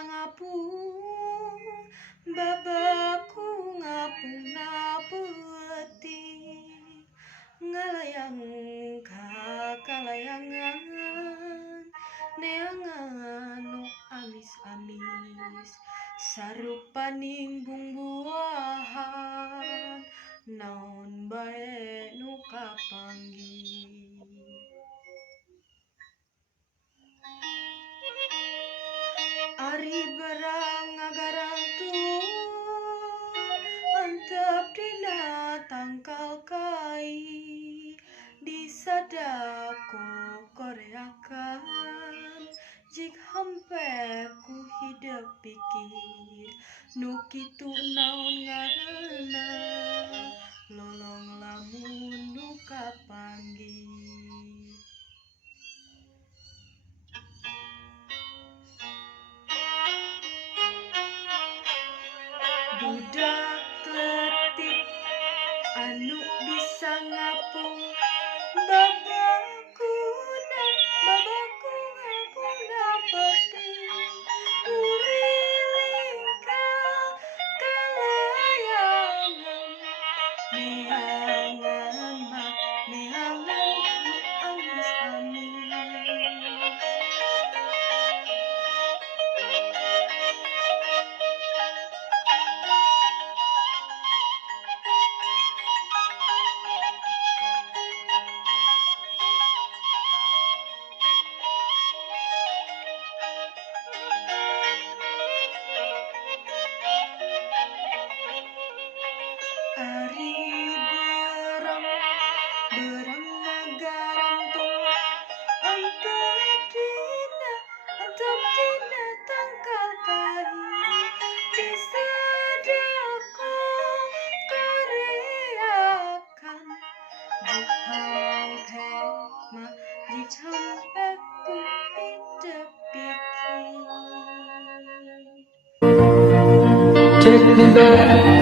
ngapung babaku ngapung napeti ngalayang kakalayangan neangan nu amis-amis sarupaning bumbuahan naon bae nu kapanggih. Ari berang ngagarantung antep dina tangkal kai disadako koreakan jik hampe ku hidup pikir nu kitu naon ngaranna lolong lamun nu kapanggih. Budak letik anu bisa ngapung babaku ngapung napeti uriling kalayangan neangan nu amis-amis. Ari berang ngagarantung antep dina tangkal kai disadako koreakan jik hampe ku hidup pikir. Take me back.